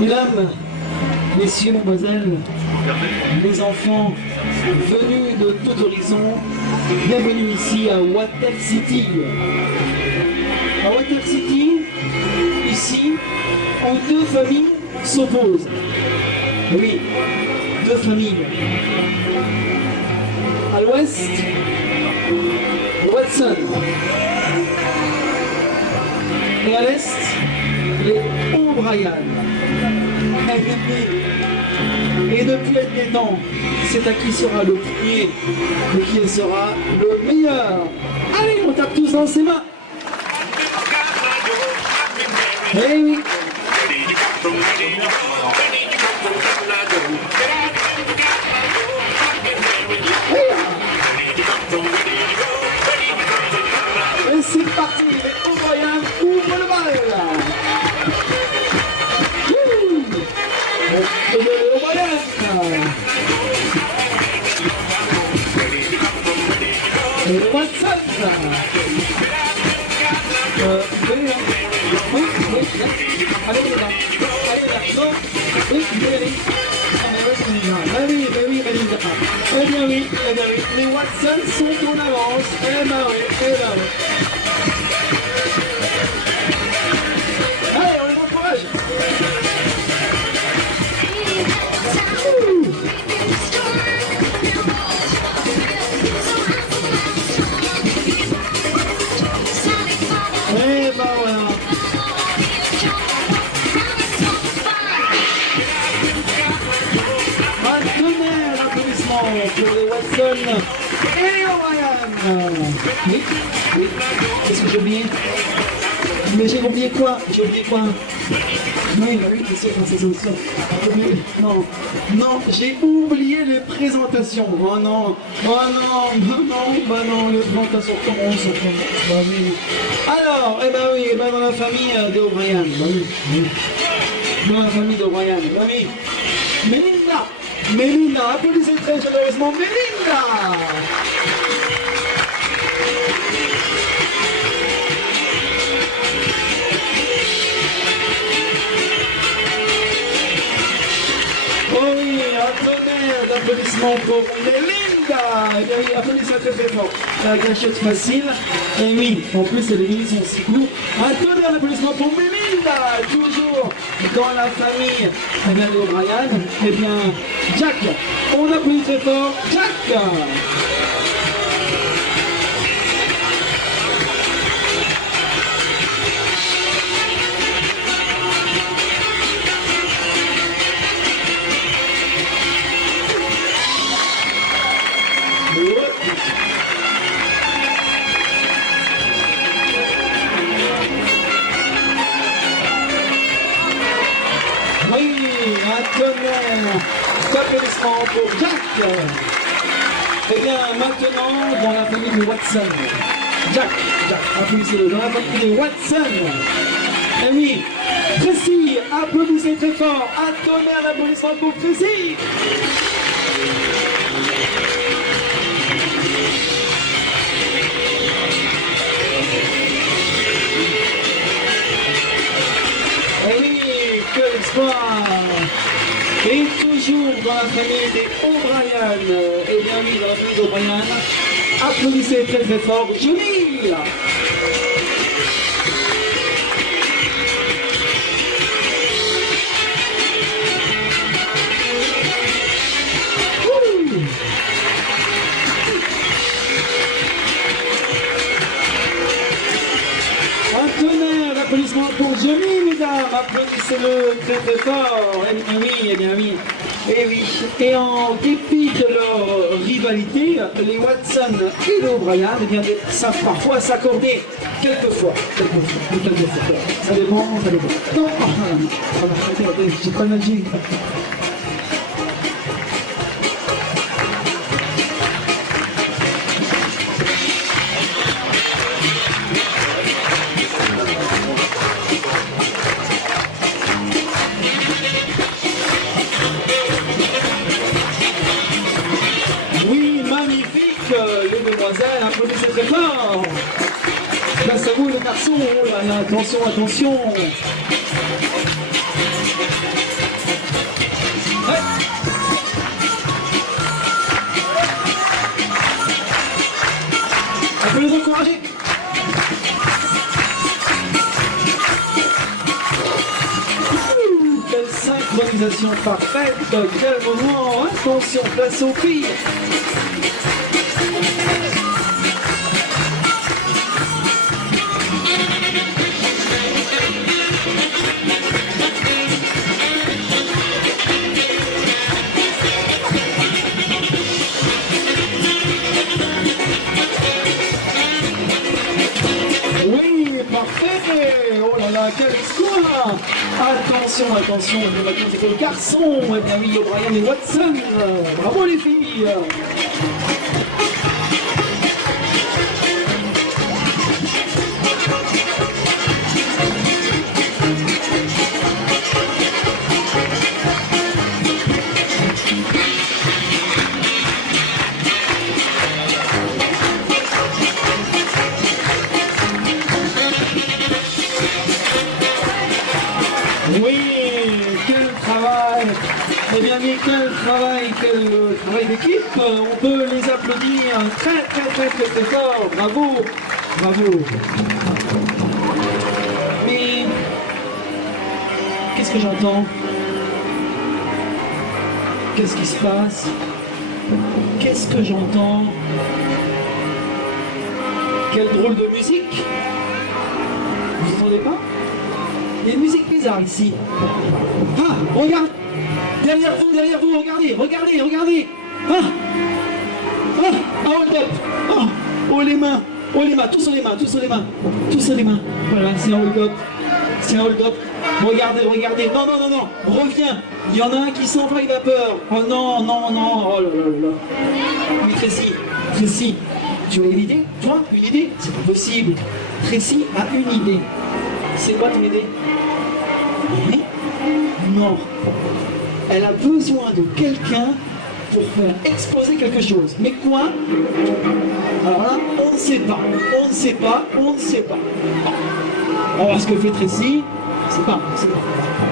Mesdames, messieurs, mesdemoiselles, les enfants venus de tout horizon, bienvenue ici à Water City. À Water City, ici, où deux familles s'opposent. Oui, deux familles. À l'ouest, Watson. Et à l'est, les O'Brien. Et depuis le temps, c'est à qui sera le premier et qui sera le meilleur. Allez, on tape tous dans ses mains. Eh oui. Et c'est parti, les O'Brien ouvrent le bal. Et Watson. Oui, allez là, non, oui, eh bien oui, les Watson sont en avance, eh ben oui. Allez, on les encourage. Eh ben voilà. Un applaudissement pour les Watson et les O'Brien. Oui. Qu'est-ce que j'ai oublié? Mais j'ai oublié quoi? Oui, c'est sûr, c'est ça. Non, j'ai oublié les présentations. Oh non, les présentations commencent. Bah oui. Alors, dans la famille d'O'Brien. Bah oui. Dans la famille d'O'Brien. Bah oui. Mélinda, applaudissez très chaleureusement Mélinda. Applaudissements pour Mélinda. Eh bien oui, applaudissez très fort. La gâchette facile. Et oui, en plus les mini sont si courts. Un applaudissement pour Mélinda. Toujours dans la famille d'O'Brien. Eh bien, Jack. On applaudit très fort. Jack. Applaudissements pour Jack. Eh bien, maintenant, dans la famille de Watson. Jack, applaudissez-le. Dans la famille de Watson. Eh oui, Tracy, applaudissez très fort. Un tonnerre d'applaudissements pour Tracy. Eh oui, que l'espoir. Et toujours dans la famille des O'Brien, et bien oui, dans la famille d'O'Brien, applaudissez très fort, Julie. Un tonnerre d'applaudissements pour Julie, mesdames, applaudissez-le très fort. Eh bien oui. Et en dépit de leur rivalité, les Watson et les O'Brien savent parfois s'accorder quelquefois. Ça dépend. Non, arrêtez, j'ai pas magie. Applaudissez très fort. Place à vous les garçons. Oh là là, attention. On peut les encourager. Quelle synchronisation parfaite. Quel moment. Attention, place au prix. Oh là là, quel score! Attention, attention, c'est le garçon, eh bien oui, O'Brien et Watson, bravo les filles! Oui, quel travail! Eh bien, mais quel travail d'équipe! On peut les applaudir très fort! Bravo! Bravo! Mais qu'est-ce que j'entends? Qu'est-ce qui se passe? Qu'est-ce que j'entends? Quelle drôle de musique! Vous entendez pas? Il y a une musique bizarre ici. Ah, regarde! Derrière vous, regardez! Ah! Ah, hold up! Oh, oh les mains, tous sur les mains. Voilà, c'est un hold up. Regardez. Non, reviens. Il y en a un qui s'envole, il a peur. Oh non, oh là là. Mais Tracy, tu as une idée? Toi, une idée? C'est pas possible. Tracy a une idée. C'est quoi ton idée? Oui? Non. Elle a besoin de quelqu'un pour faire exploser quelque chose. Mais quoi? Alors là, on ne sait pas. On va voir ce que fait Tracy. C'est pas.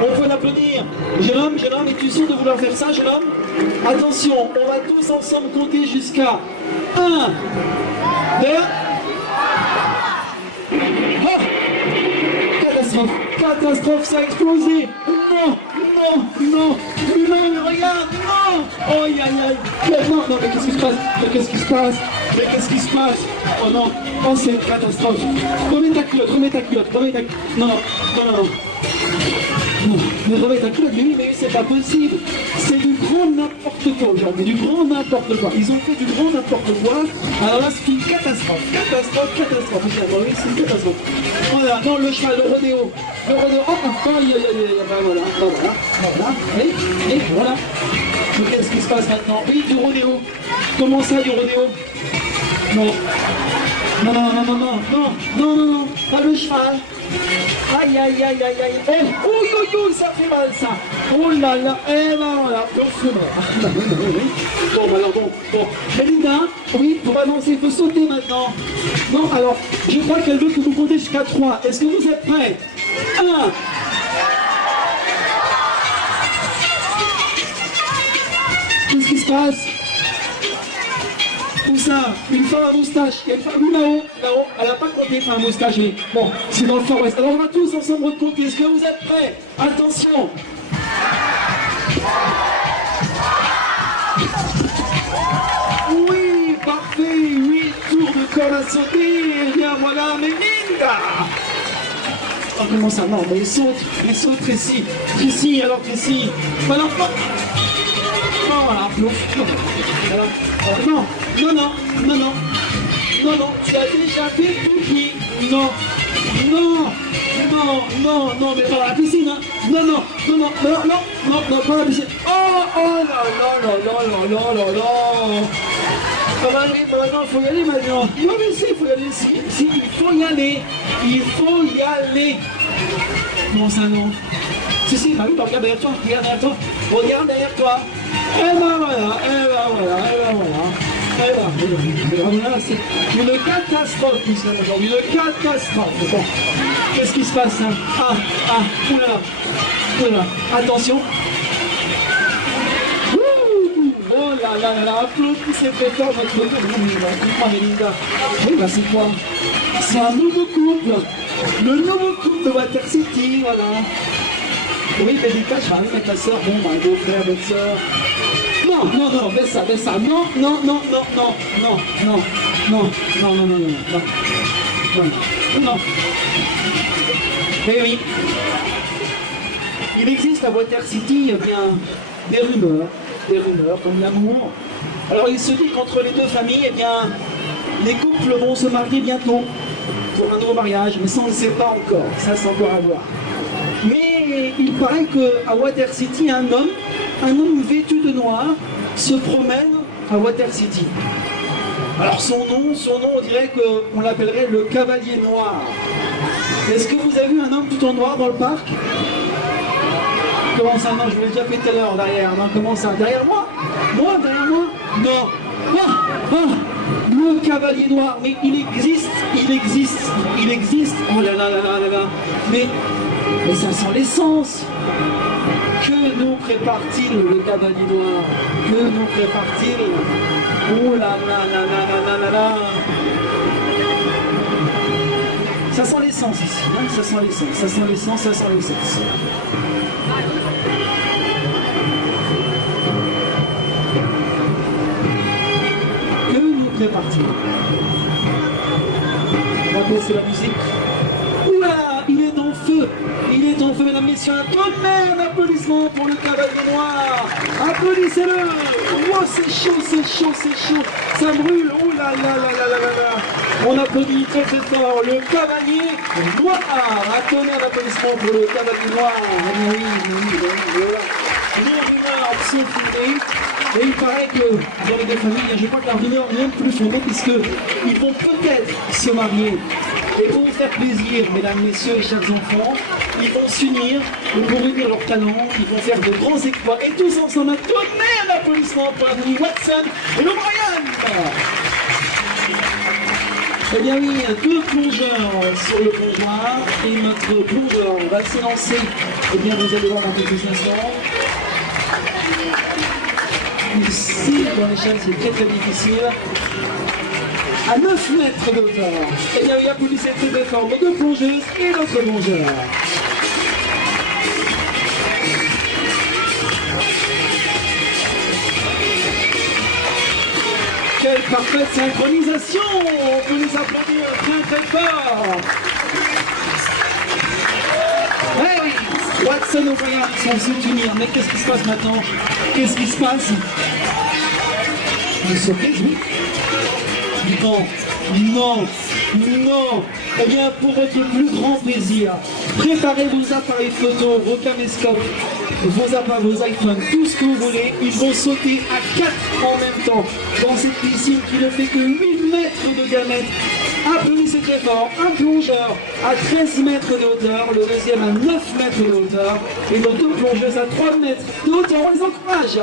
On peut l'applaudir. Jérôme, es-tu sûr de vouloir faire ça, Jérôme? Attention, on va tous ensemble compter jusqu'à 1, 2... Catastrophe, ça a explosé. Non, mais regarde, non. Oh, aïe. Non, mais qu'est-ce qui se passe? Oh non, oh c'est une catastrophe. Remets ta culotte. Non. Non, mais remets ta culotte, mais oui, c'est pas possible. C'est du grand n'importe quoi aujourd'hui, du grand n'importe quoi. Ils ont fait du grand n'importe quoi. Alors là, c'est une catastrophe. Oui, c'est une catastrophe. Voilà, non, le cheval, le rodéo. Voilà. Et voilà. Mais qu'est-ce qui se passe maintenant? Oui, du rodéo. Comment ça, du rodéo? Non, pas le cheval. Aïe. Oh, ça fait mal ça. Oh là là, eh ben voilà, bon. Melinda, oui, pour avancer, il faut sauter maintenant. Non, alors, je crois qu'elle veut que vous comptez jusqu'à 3. Est-ce que vous êtes prêts? 1. Qu'est-ce qui se passe? Où ça? Une femme à moustache. Il y a une femme là-haut. Elle n'a pas compté femme à moustache, mais bon, c'est dans le Far West. Alors on va tous ensemble recompter. Est-ce que vous êtes prêts? Attention. Oui, parfait. 8 tours de corde à sauter. Et bien voilà, Melinda. Oh, comment ça? Non, mais elle saute, Tracy. Alors Tracy. Voilà, voilà, non, tu as déjà fait pipi. Non, mais pas la piscine, hein. Non, pas la piscine. Oh là. Ça va aller, maintenant, il faut y aller maintenant. Non, mais si, il faut y aller, si, il faut y aller. Bon, ça non. Si, bah oui, regarde derrière toi. Et ben voilà. C'est une catastrophe aujourd'hui, une catastrophe. Bon, qu'est-ce qui se passe là? Oula, attention. Oh là, applaudissez très fort votre Melinda. Oui, bah c'est quoi? C'est un nouveau couple. Le nouveau couple de Water City, voilà. Oui, dédicace, je vais aller mettre la soeur, bon, bah, beau frère, votre soeur. Non, baisse ça, non, non. Eh oui. Il existe à Water City, eh bien, des rumeurs comme l'amour. Alors il se dit qu'entre les deux familles, eh bien, les couples vont se marier bientôt pour un nouveau mariage, mais ça on ne sait pas encore, ça c'est encore à voir. Mais il paraît qu'à Water City, un homme vêtu de noir se promène à Water City. Alors son nom, on dirait qu'on l'appellerait le cavalier noir. Est-ce que vous avez vu un homme tout en noir dans le parc? Comment ça? Non, je vous l'ai déjà fait tout à l'heure derrière. Non, comment ça? Derrière moi? Moi, derrière moi? Non. Le cavalier noir. Mais il existe. Oh là là. Mais ça sent l'essence. Que nous prépare-t-il le cavalier noir? Que nous prépare-t-il? Oh là là. Ça sent l'essence ici, hein, ça sent l'essence. Que nous prépare-t-il? On va baisser la musique. Oula, il est en feu, mesdames, messieurs, un tonnerre d'applaudissements pour le cavalier noir. Applaudissez-le. Oh, c'est chaud, ça brûle. Oh là là. On applaudit très fort le cavalier noir. Un tonnerre d'applaudissements pour le cavalier noir. Oui, voilà. Les rumeurs sont fondées. Et il paraît que dans les deux familles, je crois que la rumeur est même plus fondée puisqu'ils vont peut-être se marier. Et pour vous faire plaisir, mesdames, messieurs et chers enfants, ils vont s'unir, ils vont réunir leurs talents, ils vont faire de grands exploits. Et tous ensemble, un tonnerre d'applaudissements pour la famille Watson et l'O'Brien. Eh bien oui, deux plongeurs sur le plongeoir et notre plongeur va s'élancer. Eh bien vous allez voir dans quelques instants. Ici, dans l'échelle, c'est très difficile. À 9 mètres de hauteur. Eh bien, il y a applaudissez très fort nos deux plongeuses et notre plongeur. Quelle parfaite synchronisation! On peut les applaudir très fort. Eh oui, Watson et O'Brien sont s'unir. Mais qu'est-ce qui se passe maintenant? Qu'est-ce qui se passe? Une surprise, oui. Non. Eh bien, pour votre plus grand plaisir, préparez vos appareils photo, vos caméscopes, vos iPhones, tout ce que vous voulez. Ils vont sauter à 4 en même temps dans cette piscine qui ne fait que 8 mètres de diamètre. Applaudissez très fort. Un plongeur à 13 mètres de hauteur, le deuxième à 9 mètres de hauteur et nos deux plongeuses à 3 mètres de hauteur. On les encourage.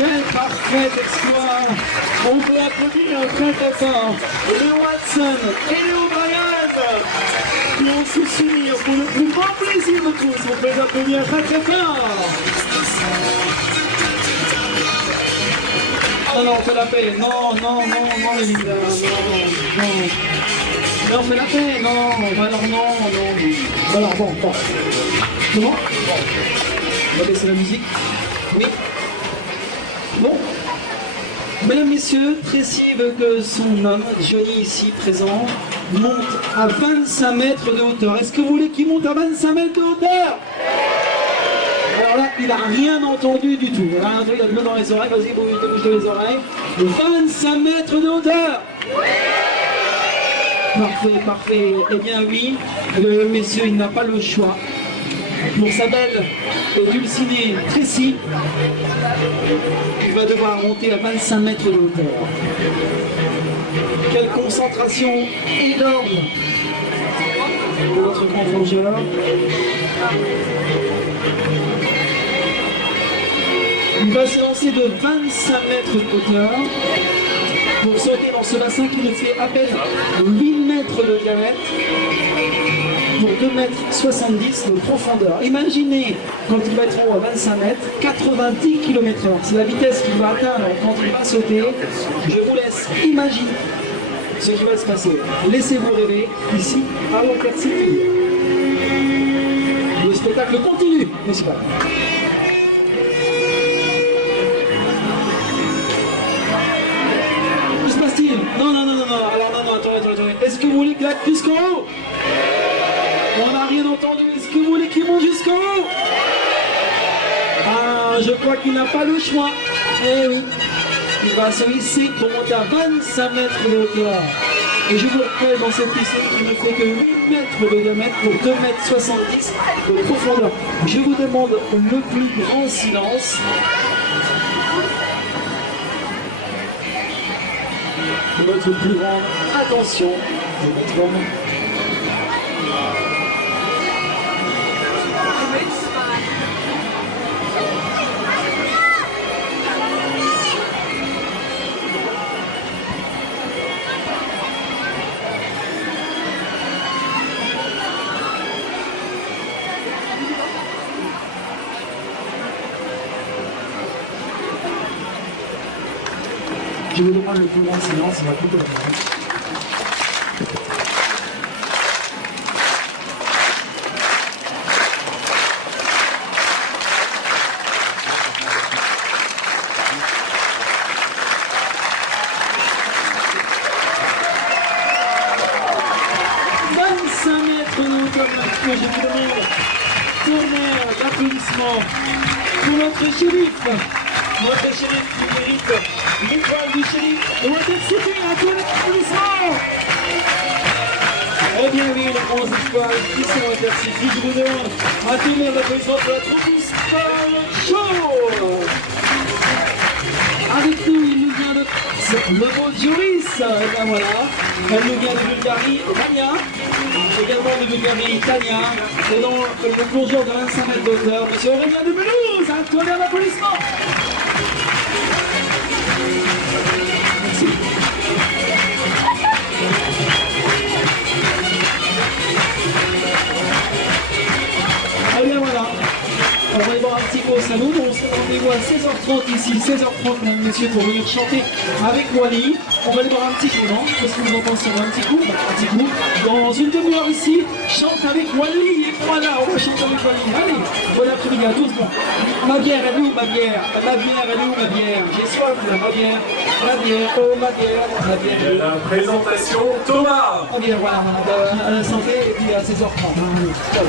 Quel parfait exploit! On peut applaudir très fort les Watson et les O'Brien qui ont su s'unir pour le plus grand plaisir de tous. On peut les applaudir très fort! Non, on fait la paix. Non, Linda, non. Mais on fait la paix, non. Alors non. Alors bon. Comment? On va baisser la musique. Oui. Bon. Mesdames, messieurs, Tracy veut que son homme, Johnny ici présent, monte à 25 mètres de hauteur. Est-ce que vous voulez qu'il monte à 25 mètres de hauteur? Alors là, il n'a rien entendu du tout. Il a rien entendu, il a le nœud dans les oreilles. Vas-y, bouge les oreilles. 25 mètres de hauteur. Parfait. Eh bien oui, le monsieur, il n'a pas le choix. Pour sa belle et dulcinée Tracy, il va devoir monter à 25 mètres de hauteur. Quelle concentration énorme de notre grand plongeur. Il va se lancer de 25 mètres de hauteur. pour sauter dans ce bassin qui ne fait à peine 8 mètres de diamètre pour 2,70 m de profondeur. Imaginez quand il va être en haut à 25 mètres, 90 km/h. C'est la vitesse qu'il va atteindre quand il va sauter. Je vous laisse imaginer ce qui va se passer. Laissez-vous rêver ici à Watercity. Le spectacle continue, n'est-ce pas? Que se passe-t-il? Non. Alors non, attendez. Est-ce que vous voulez qu'il aille jusqu'en haut? On n'a rien entendu. Est-ce que vous voulez qu'il monte jusqu'en haut? Ah, je crois qu'il n'a pas le choix. Eh oui. Il va se hisser pour monter à 25 mètres de hauteur. Et je vous rappelle, dans cette piscine, il ne fait que 8 mètres de diamètre pour 2,70 m de profondeur. Je vous demande le plus grand silence. Votre plus grande attention. Je vous demande le plus grand silence, il va couper la parole. Que je vous demande tonnerre d'applaudissements pour notre shérif qui mérite l'étoile du shérif de Watercity. Un tonnerre d'applaudissements. Eh bien oui, le 11 étoiles ici à Watercity. Je vous demande un tonnerre d'applaudissements pour la troupe Sport Show. Avec nous, il nous vient de le beau Joris, et bien voilà, elle nous vient de Bulgarie, Tania, également de Bulgarie, Tania, et donc le plongeur de 25 mètres d'auteur, monsieur Aurélien de Mulhouse, un tonnerre d'applaudissements. Merci. Eh bien voilà. On va aller voir un petit peu au salon, on se rendez-vous à 16h30 ici, 16h30 mesdames et messieurs, pour venir chanter avec Wally. On va aller voir un petit coup, non? Qu'est-ce que vous en pensez? Un petit coup? Un petit coup. Dans une demi-heure ici, chante avec Wally. Et voilà, on va chanter avec Wally. Allez, bon après-midi à tous. Bon. Ma bière, elle est où ma bière? Ma bière, elle est où ma bière? J'ai soif, là, ma bière. Ma bière, oh ma bière, ma bière. Et la présentation, Thomas. Ma bière, voilà, à la santé, et puis à 16h30. Ciao.